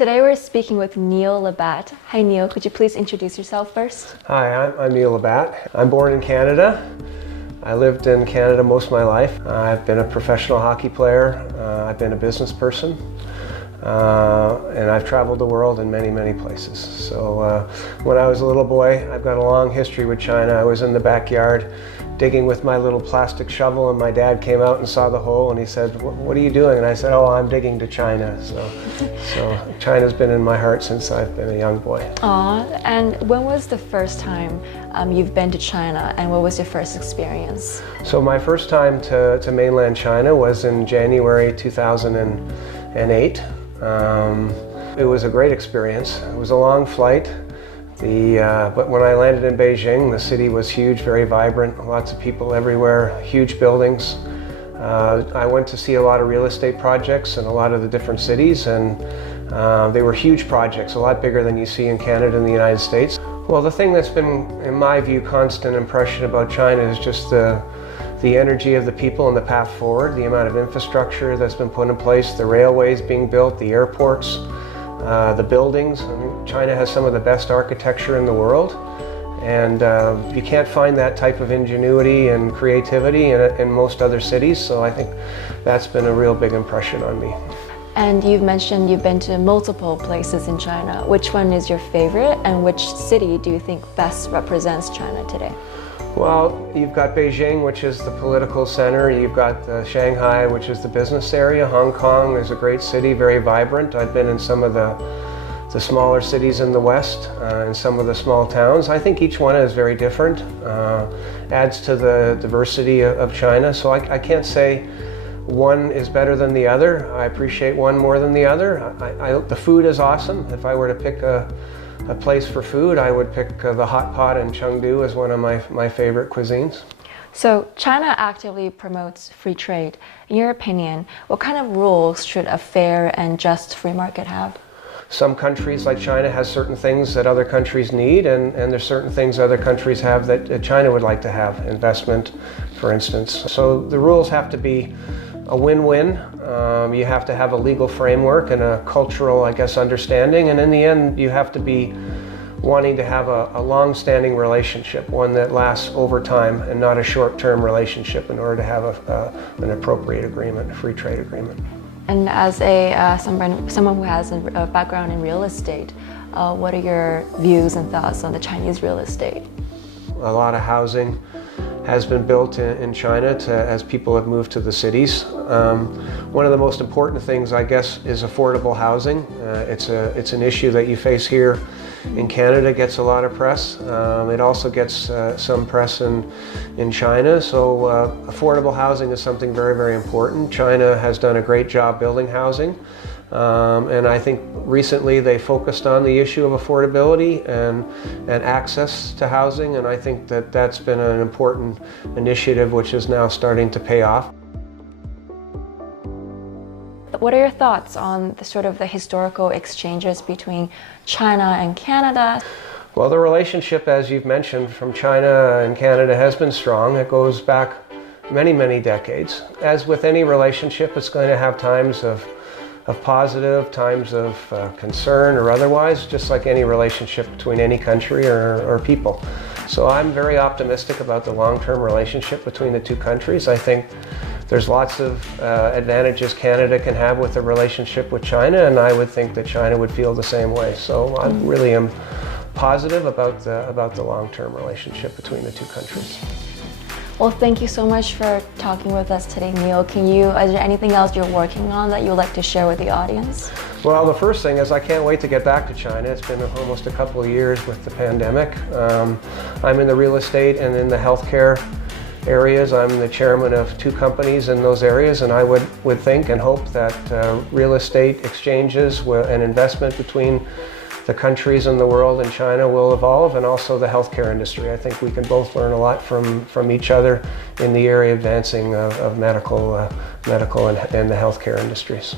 Today we're speaking with Neil Labatt. Hi Neil, could you please introduce yourself first? Hi, I'm Neil Labatt. I'm born in Canada. I lived in Canada most of my life. I've been a professional hockey player. I've been a business person. And I've traveled the world in many places. So when I was a little boy, I've got a long history with China. I was in the backyard digging with my little plastic shovel, and my dad came out and saw the hole and he said, "What are you doing?" And I said, "Oh, I'm digging to China." So China's been in my heart since I've been a young boy. Aw, and when was the first time you've been to China, and what was your first experience? So my first time to mainland China was in January 2008. It was a great experience. It was a long flight. But when I landed in Beijing, the city was huge, very vibrant, lots of people everywhere, huge buildings. I went to see a lot of real estate projects in a lot of the different cities, and they were huge projects, a lot bigger than you see in Canada and the United States. Well, the thing that's been, in my view, constant impression about China is just the energy of the people and the path forward, the amount of infrastructure that's been put in place, the railways being built, the airports, the buildings. I mean, China has some of the best architecture in the world, and you can't find that type of ingenuity and creativity in most other cities, so I think that's been a real big impression on me. And you've mentioned you've been to multiple places in China. Which one is your favorite, and which city do you think best represents China today? Well, you've got Beijing, which is the political center. You've got Shanghai, which is the business area. Hong Kong is a great city, very vibrant. I've been in some of the smaller cities in the West, in some of the small towns. I think each one is very different, adds to the diversity of China. So I can't say one is better than the other. I appreciate one more than the other. The food is awesome. If I were to pick a place for food, I would pick the hot pot in Chengdu as one of my favorite cuisines. So China actively promotes free trade. In your opinion, what kind of rules should a fair and just free market have? Some countries, like China, has certain things that other countries need, and there's certain things other countries have that China would like to have, investment, for instance. So the rules have to be a win-win. You have to have a legal framework and a cultural, I guess, understanding, and in the end you have to be wanting to have a long-standing relationship, one that lasts over time and not a short-term relationship, in order to have an appropriate agreement, a free trade agreement. And as someone who has a background in real estate, what are your views and thoughts on the Chinese real estate? A lot of housing has been built in China as people have moved to the cities. One of the most important things, I guess, is affordable housing. It's an issue that you face here in Canada, gets a lot of press. It also gets some press in China. So affordable housing is something very important. China has done a great job building housing. And I think recently they focused on the issue of affordability and access to housing, and I think that's been an important initiative which is now starting to pay off. What are your thoughts on the historical exchanges between China and Canada? Well, the relationship, as you've mentioned, from China and Canada has been strong. It goes back many decades. As with any relationship, it's going to have times of positive, times of concern or otherwise, just like any relationship between any country or people. So I'm very optimistic about the long-term relationship between the two countries. I think there's lots of advantages Canada can have with a relationship with China, and I would think that China would feel the same way. So I really am positive about the long-term relationship between the two countries. Well, thank you so much for talking with us today, Neil. Is there anything else you're working on that you'd like to share with the audience? Well, the first thing is I can't wait to get back to China. It's been almost a couple of years with the pandemic. I'm in the real estate and in the healthcare areas. I'm the chairman of 2 companies in those areas, and I would think and hope that real estate exchanges and investment between the countries in the world and China will evolve, and also the healthcare industry. I think we can both learn a lot from each other in the area advancing of medical and the healthcare industries.